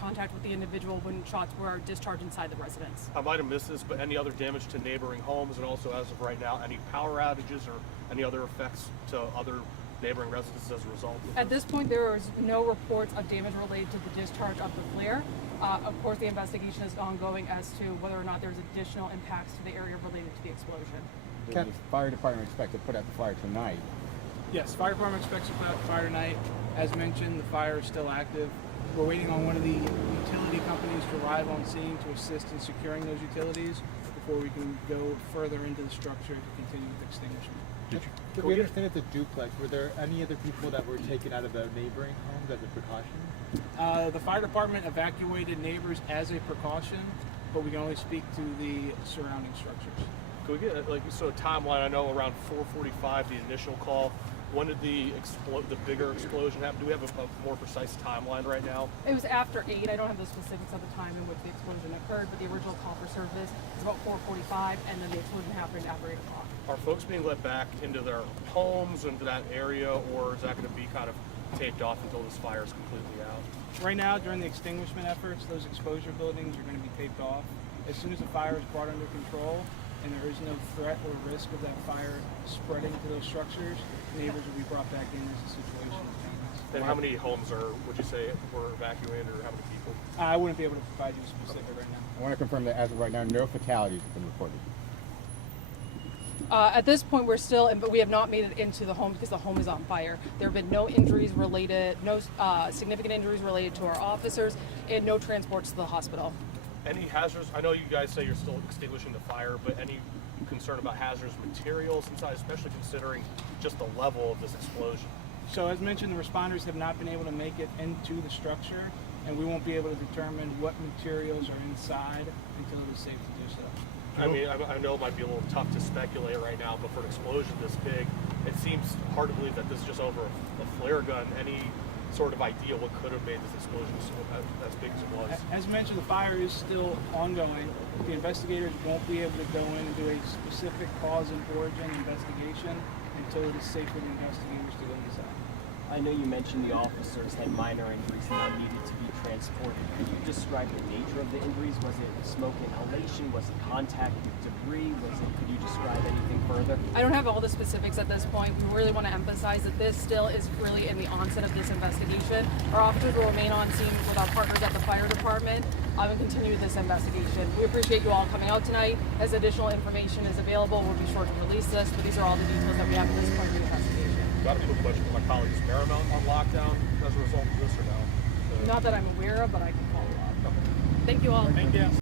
contact with the individual when shots were discharged inside the residence. I might have missed this, but any other damage to neighboring homes, and also as of right now, any power outages or any other effects to other neighboring residences as a result of At this point, there is no reports of damage related to the discharge of the flare. Of course, the investigation is ongoing as to whether or not there's additional impacts to the area related to the explosion. Does the fire department expect to put out the fire tonight? Yes, fire department expects to put out the fire tonight. As mentioned, the fire is still active. We're waiting on one of the utility companies to arrive on scene to assist in securing those utilities before we can go further into the structure to continue with extinguishment. Did we understand it's a duplex? Were there any other people that were taken out of the neighboring homes as a precaution? The fire department evacuated neighbors as a precaution, but we can only speak to the surrounding structures. Can we get a timeline? I know around 4:45, the initial call. When did the bigger explosion happen? Do we have a more precise timeline right now? It was after 8. I don't have the specifics of the time in which the explosion occurred, but the original call for service is about 4:45, and then the explosion happened after 8 o'clock. Are folks being let back into their homes, into that area, or is that going to be kind of taped off until this fire is completely out? Right now, during the extinguishment efforts, those exposure buildings are going to be taped off. As soon as the fire is brought under control and there is no threat or risk of that fire spreading to those structures, neighbors will be brought back in as the situation is managed. And how many homes would you say, were evacuated, or how many people? I wouldn't be able to provide you a specific right now. I want to confirm that as of right now, no fatalities have been reported. At this point, we're still, but we have not made it into the home because the home is on fire. There have been no injuries related, no significant injuries related to our officers, and no transports to the hospital. Any hazards? I know you guys say you're still extinguishing the fire, but any concern about hazardous materials inside, especially considering just the level of this explosion? So as mentioned, the responders have not been able to make it into the structure, and we won't be able to determine what materials are inside until it is safe to do so. I mean, I know it might be a little tough to speculate right now, but for an explosion this big, it seems hard to believe that this is just over a flare gun. Any sort of idea what could have made this explosion as big as it was? As mentioned, the fire is still ongoing. The investigators won't be able to go in and do a specific cause and origin investigation until it is safe for the investigators to go inside. I know you mentioned the officers had minor injuries and they needed to be transported. Could you describe the nature of the injuries? Was it smoke inhalation? Was it contact with debris? Could you describe anything further? I don't have all the specifics at this point. We really want to emphasize that this still is really in the onset of this investigation. Our officers will remain on scene with our partners at the fire department and continue this investigation. We appreciate you all coming out tonight. As additional information is available, we'll be sure to release this, but these are all the details that we have at this point of the investigation. Got a quick question for my colleague. Is Paramount on lockdown as a result of this or no? Not that I'm aware of, but I can follow up. Thank you all. Thank you.